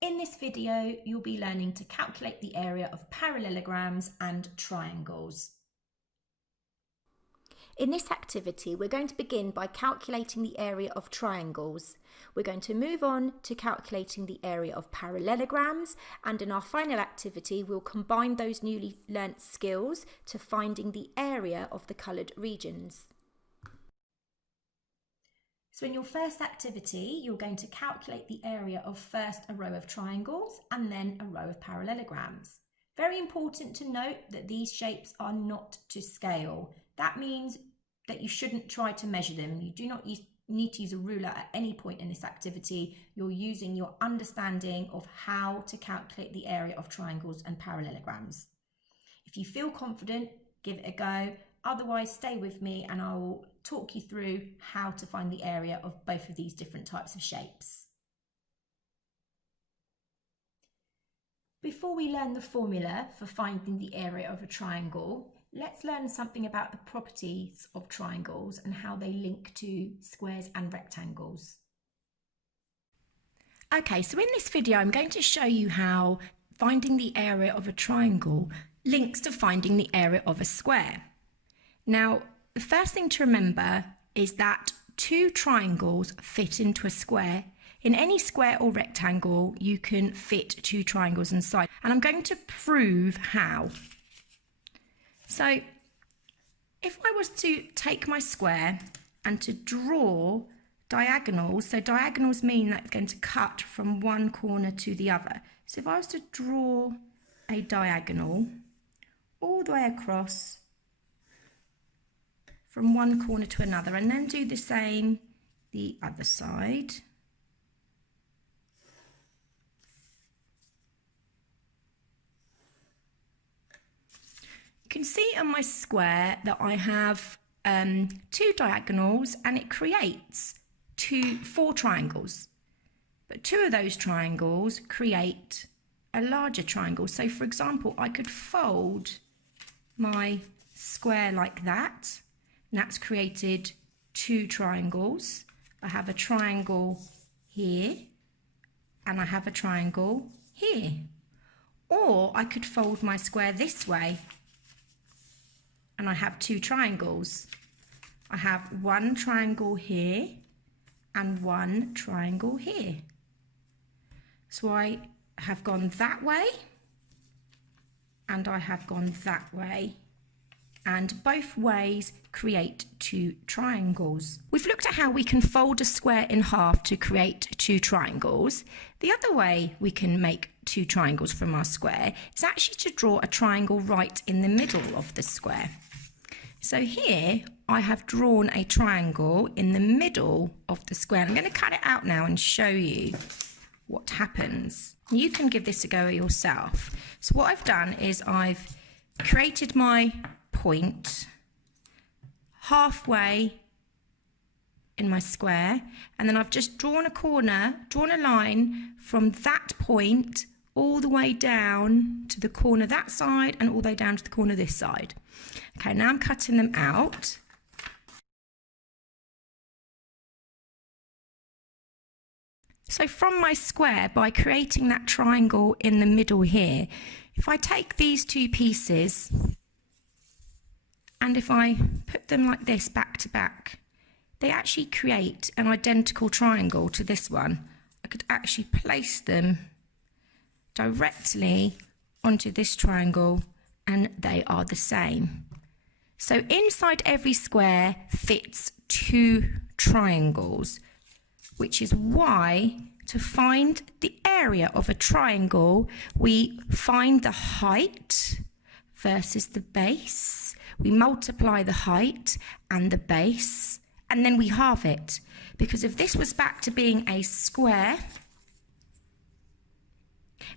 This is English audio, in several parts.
In this video, you'll be learning to calculate the area of parallelograms and triangles. In this activity, we're going to begin by calculating the area of triangles. We're going to move on to calculating the area of parallelograms, and in our final activity, we'll combine those newly learnt skills to finding the area of the coloured regions. So in your first activity, you're going to calculate the area of first a row of triangles and then a row of parallelograms. Very important to note that these shapes are not to scale. That means that you shouldn't try to measure them. You do not need to use a ruler at any point in this activity. You're using your understanding of how to calculate the area of triangles and parallelograms. If you feel confident, give it a go. Otherwise, stay with me and I will talk you through how to find the area of both of these different types of shapes. Before we learn the formula for finding the area of a triangle, let's learn something about the properties of triangles and how they link to squares and rectangles. Okay, so in this video I'm going to show you how finding the area of a triangle links to finding the area of a square. Now, the first thing to remember is that two triangles fit into a square. In any square or rectangle, you can fit two triangles inside, and I'm going to prove how. So, if I was to take my square and to draw diagonals, so diagonals mean that it's going to cut from one corner to the other. So if I was to draw a diagonal all the way across from one corner to another, and then do the same the other side. You can see on my square that I have two diagonals and it creates four triangles. But two of those triangles create a larger triangle. So for example, I could fold my square like that. And that's created two triangles. I have a triangle here and I have a triangle here. Or I could fold my square this way and I have two triangles. I have one triangle here and one triangle here. So I have gone that way and I have gone that way. And both ways create two triangles. We've looked at how we can fold a square in half to create two triangles. The other way we can make two triangles from our square is actually to draw a triangle right in the middle of the square. So here I have drawn a triangle in the middle of the square. I'm going to cut it out now and show you what happens. You can give this a go yourself. So what I've done is I've created my point halfway in my square, and then I've just drawn a line from that point all the way down to the corner that side and all the way down to the corner this side. Okay, now I'm cutting them out. So from my square, by creating that triangle in the middle here, if I take these two pieces and if I put them like this back to back, they actually create an identical triangle to this one. I could actually place them directly onto this triangle and they are the same. So inside every square fits two triangles, which is why to find the area of a triangle, we find the height versus the base. We multiply the height and the base, and then we halve it. Because if this was back to being a square,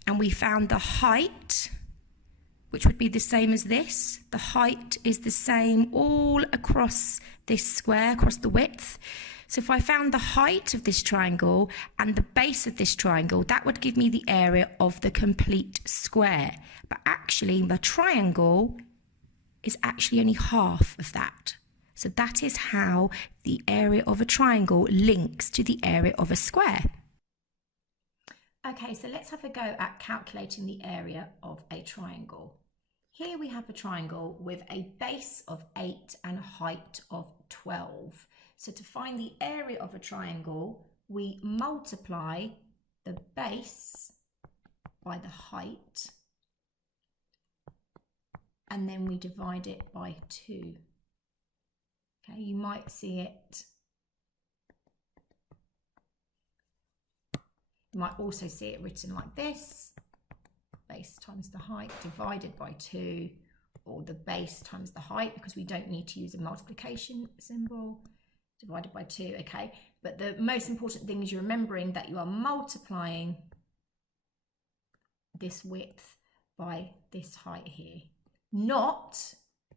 and we found the height, which would be the same as this, the height is the same all across this square, across the width. So if I found the height of this triangle and the base of this triangle, that would give me the area of the complete square. But actually, the triangle is actually only half of that. So that is how the area of a triangle links to the area of a square. Okay, so let's have a go at calculating the area of a triangle. Here we have a triangle with a base of 8 and a height of 12. So to find the area of a triangle, we multiply the base by the height and then we divide it by 2. Okay, you might see it. You might also see it written like this: base times the height divided by 2, or the base times the height, because we don't need to use a multiplication symbol, divided by 2, okay? But the most important thing is you're remembering that you are multiplying this width by this height here, not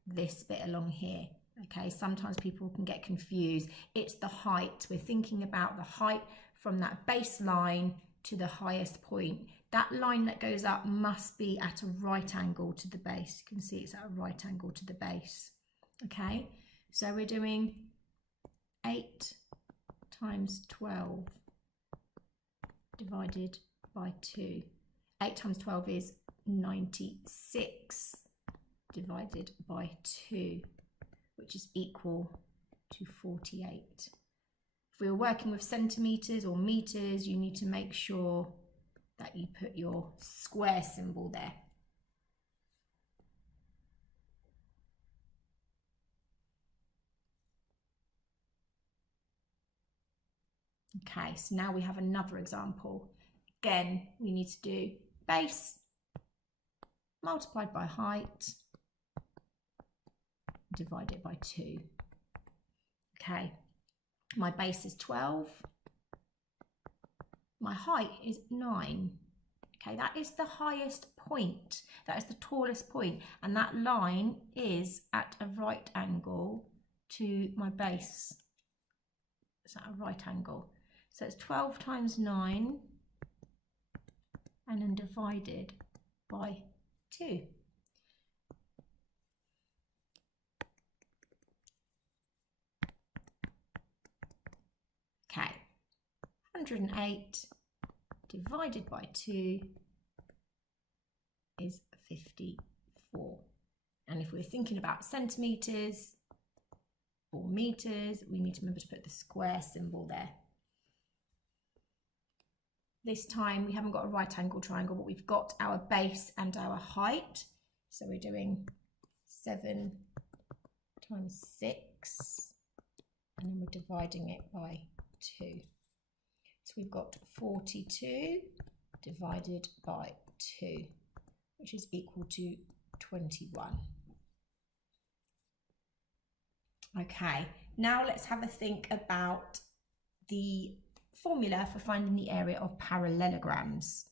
this bit along here, okay? Sometimes people can get confused. It's the height. We're thinking about the height from that baseline to the highest point. That line that goes up must be at a right angle to the base. You can see it's at a right angle to the base. Okay, so we're doing 8 times 12 divided by 2. 8 times 12 is 96 divided by 2, which is equal to 48. If we were working with centimetres or metres, you need to make sure that you put your square symbol there. Okay, so now we have another example. Again, we need to do base multiplied by height divided by 2. Okay, my base is 12. My height is 9. Okay, that is the highest point. That is the tallest point. And that line is at a right angle to my base. It's at a right angle. So it's 12 times 9 and then divided by 2. Okay, 108 divided by 2 is 54. And if we're thinking about centimetres or metres, we need to remember to put the square symbol there. This time we haven't got a right angle triangle, but we've got our base and our height. So we're doing 7 times 6, and then we're dividing it by 2. So we've got 42 divided by 2, which is equal to 21. Okay, now let's have a think about the formula for finding the area of parallelograms.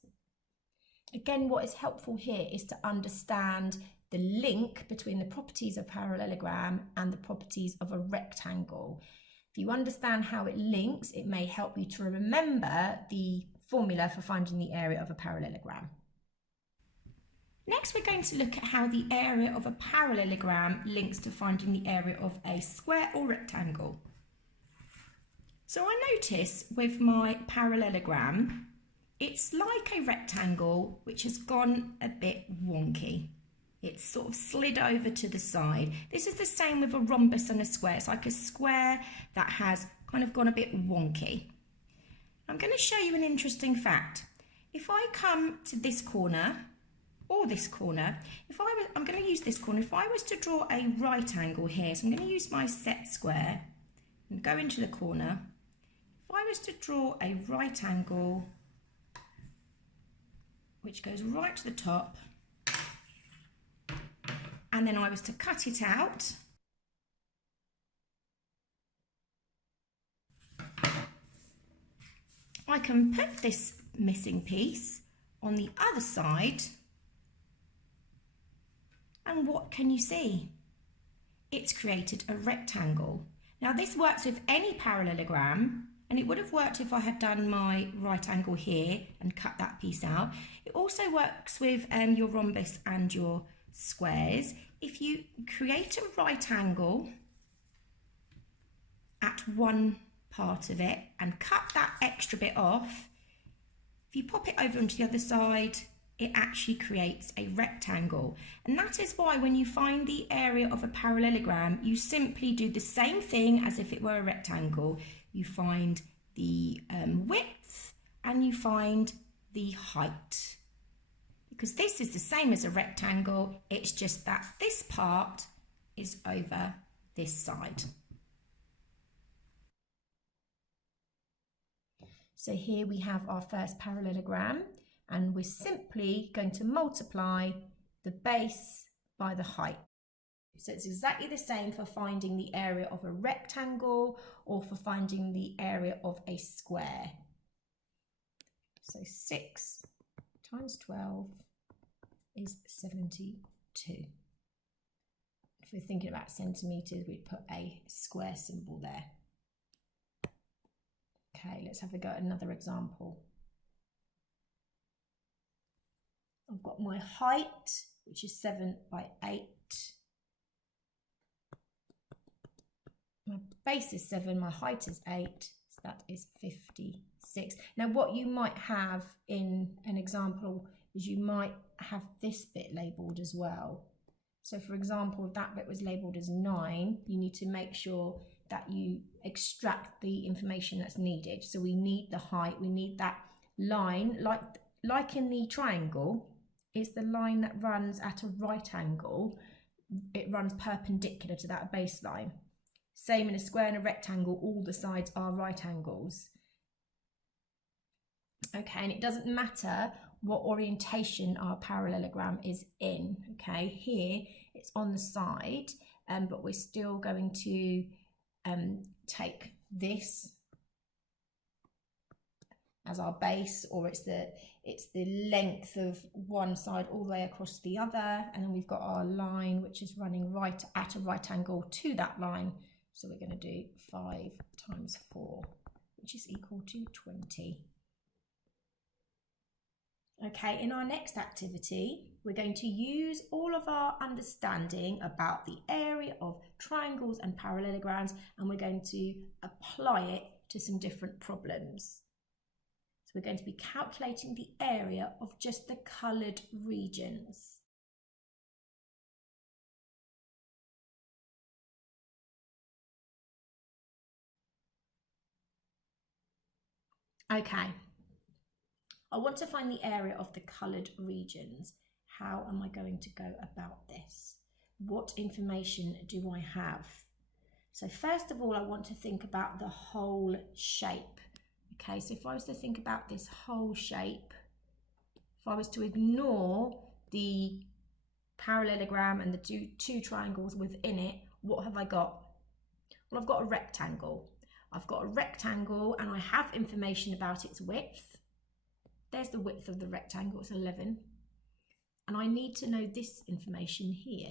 Again, what is helpful here is to understand the link between the properties of parallelogram and the properties of a rectangle. If you understand how it links, it may help you to remember the formula for finding the area of a parallelogram. Next, we're going to look at how the area of a parallelogram links to finding the area of a square or rectangle. So I notice with my parallelogram, it's like a rectangle which has gone a bit wonky. It's sort of slid over to the side. This is the same with a rhombus and a square. It's like a square that has kind of gone a bit wonky. I'm going to show you an interesting fact. If I come to this corner or this corner, I'm going to use this corner. If I was to draw a right angle here, so I'm going to use my set square and go into the corner. If I was to draw a right angle which goes right to the top, and then I was to cut it out, I can put this missing piece on the other side, and what can you see? It's created a rectangle. Now this works with any parallelogram, and it would have worked if I had done my right angle here and cut that piece out. It also works with your rhombus and your squares. If you create a right angle at one part of it and cut that extra bit off, If you pop it over onto the other side, it actually creates a rectangle. And that is why when you find the area of a parallelogram, you simply do the same thing as if it were a rectangle. You find the width and you find the height. Because this is the same as a rectangle, it's just that this part is over this side. So here we have our first parallelogram, and we're simply going to multiply the base by the height. So it's exactly the same for finding the area of a rectangle or for finding the area of a square. So 6 times 12 is 72. If we're thinking about centimetres, we'd put a square symbol there. Okay, let's have a go at another example. I've got my height, which is 7 by 8. My base is 7, my height is 8, so that is 56. Now what you might have in an example is you might have this bit labelled as well. So for example, if that bit was labelled as 9, you need to make sure that you extract the information that's needed. So we need the height, we need that line, like in the triangle, is the line that runs at a right angle. It runs perpendicular to that baseline. Same in a square and a rectangle, all the sides are right angles. Okay, and it doesn't matter what orientation our parallelogram is in. Okay, here it's on the side, but we're still going to take this as our base, or it's the length of one side all the way across the other, and then we've got our line which is running right at a right angle to that line. So we're going to do 5 times 4, which is equal to 20. Okay, in our next activity, we're going to use all of our understanding about the area of triangles and parallelograms, and we're going to apply it to some different problems. So we're going to be calculating the area of just the coloured regions. Okay, I want to find the area of the coloured regions. How am I going to go about this? What information do I have? So first of all, I want to think about the whole shape. Okay, so if I was to think about this whole shape, if I was to ignore the parallelogram and the two triangles within it, what have I got? Well, I've got a rectangle. I've got a rectangle and I have information about its width. There's the width of the rectangle, it's 11. And I need to know this information here.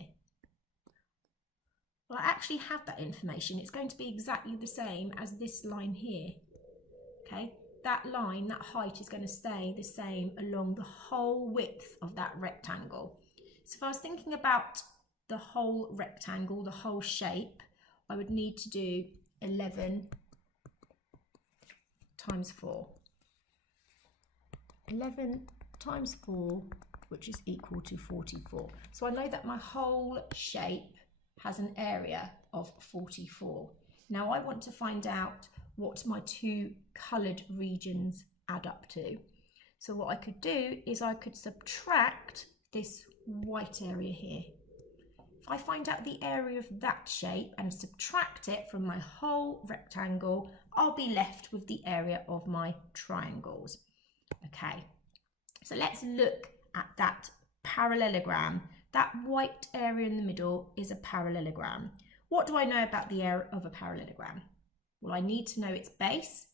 Well, I actually have that information. It's going to be exactly the same as this line here. Okay, that line, that height is going to stay the same along the whole width of that rectangle. So if I was thinking about the whole rectangle, the whole shape, I would need to do 11 times 4. 11 times 4, which is equal to 44. So I know that my whole shape has an area of 44. Now I want to find out what my two coloured regions add up to. So what I could do is I could subtract this white area here. If I find out the area of that shape and subtract it from my whole rectangle, I'll be left with the area of my triangles. Okay, so let's look at that parallelogram. That white area in the middle is a parallelogram. What do I know about the area of a parallelogram? Well, I need to know its base,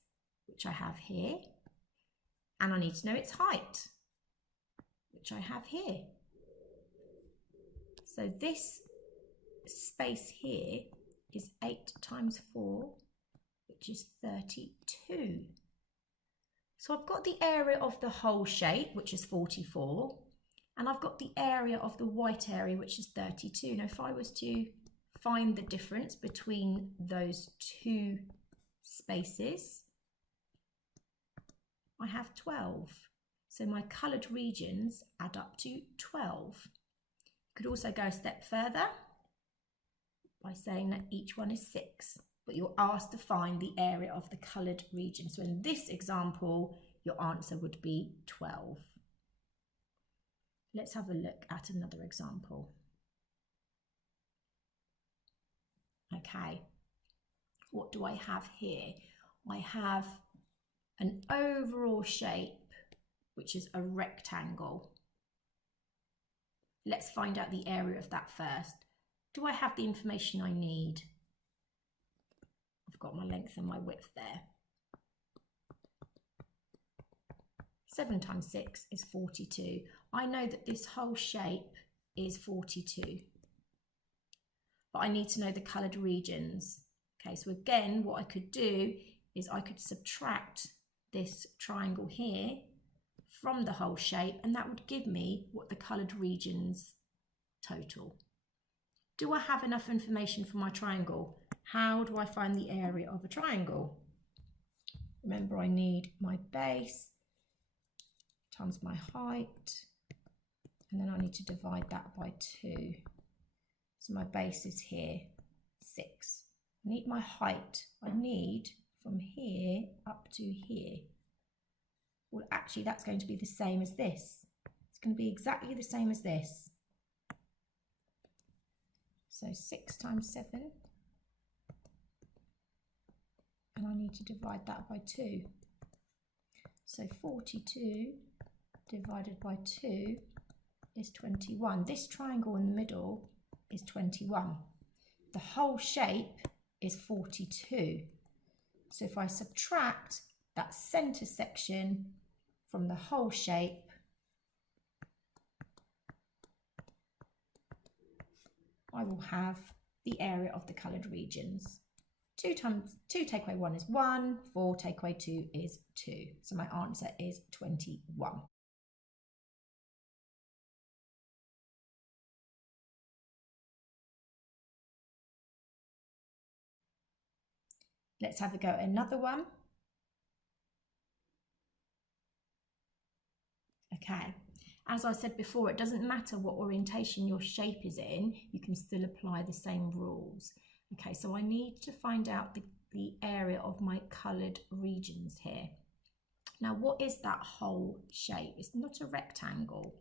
which I have here, and I need to know its height, which I have here. So this space here is 8 times 4, which is 32. So I've got the area of the whole shape, which is 44, and I've got the area of the white area, which is 32. Now, if I was to find the difference between those two spaces, I have 12. So my coloured regions add up to 12. You could also go a step further by saying that each one is 6, but you're asked to find the area of the coloured region. So in this example, your answer would be 12. Let's have a look at another example. Okay, what do I have here? I have an overall shape, which is a rectangle. Let's find out the area of that first. Do I have the information I need? I've got my length and my width there. 7 times 6 is 42. I know that this whole shape is 42. But I need to know the coloured regions. Okay, so again, what I could do is I could subtract this triangle here from the whole shape, and that would give me what the coloured regions total. Do I have enough information for my triangle? How do I find the area of a triangle? Remember, I need my base times my height, and then I need to divide that by 2. So my base is here, 6. I need my height. I need from here up to here. Well, actually, that's going to be the same as this. It's going to be exactly the same as this. So 6 times 7. And I need to divide that by 2. So 42 divided by 2 is 21. This triangle in the middle is 21. The whole shape is 42. So if I subtract that centre section from the whole shape, I will have the area of the coloured regions. 2 take away 1 is 1, 4 take away 2 is 2. So my answer is 21. Let's have a go at another one. Okay, as I said before, it doesn't matter what orientation your shape is in, you can still apply the same rules. Okay, so I need to find out the area of my coloured regions here. Now, what is that whole shape? It's not a rectangle.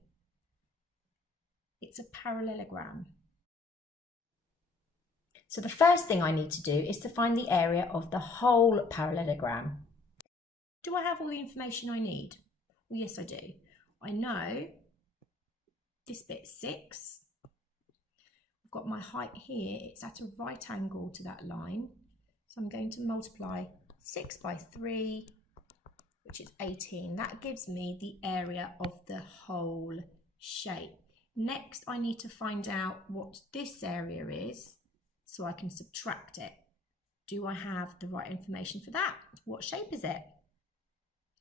It's a parallelogram. So the first thing I need to do is to find the area of the whole parallelogram. Do I have all the information I need? Well, yes, I do. I know this bit's 6. I've got my height here. It's at a right angle to that line. So I'm going to multiply 6 by 3, which is 18. That gives me the area of the whole shape. Next, I need to find out what this area is so I can subtract it. Do I have the right information for that? What shape is it?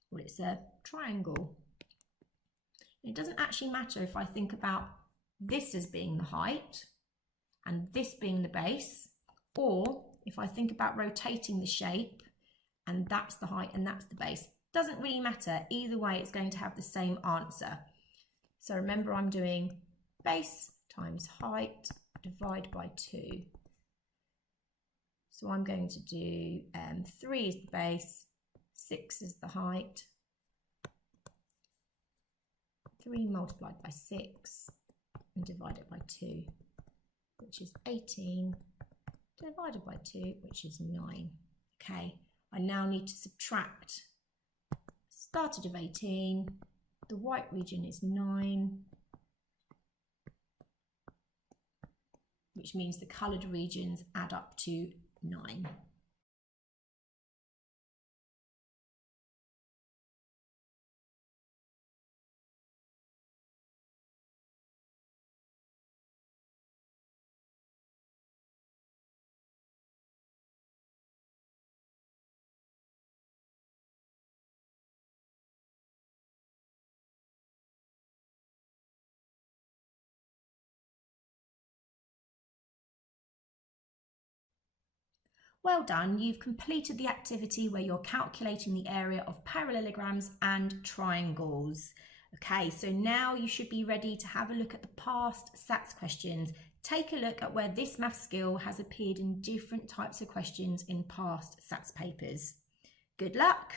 Well, it's a triangle. It doesn't actually matter if I think about this as being the height and this being the base, or if I think about rotating the shape and that's the height and that's the base. Doesn't really matter. Either way, it's going to have the same answer. So remember, I'm doing base times height, divide by 2. So I'm going to do 3 is the base, 6 is the height, 3 multiplied by 6 and divided by 2, which is 18, divided by 2, which is 9. Okay, I now need to subtract. Started of 18, the white region is 9, which means the coloured regions add up to 9. Well done, you've completed the activity where you're calculating the area of parallelograms and triangles. Okay, so now you should be ready to have a look at the past SATs questions. Take a look at where this math skill has appeared in different types of questions in past SATs papers. Good luck!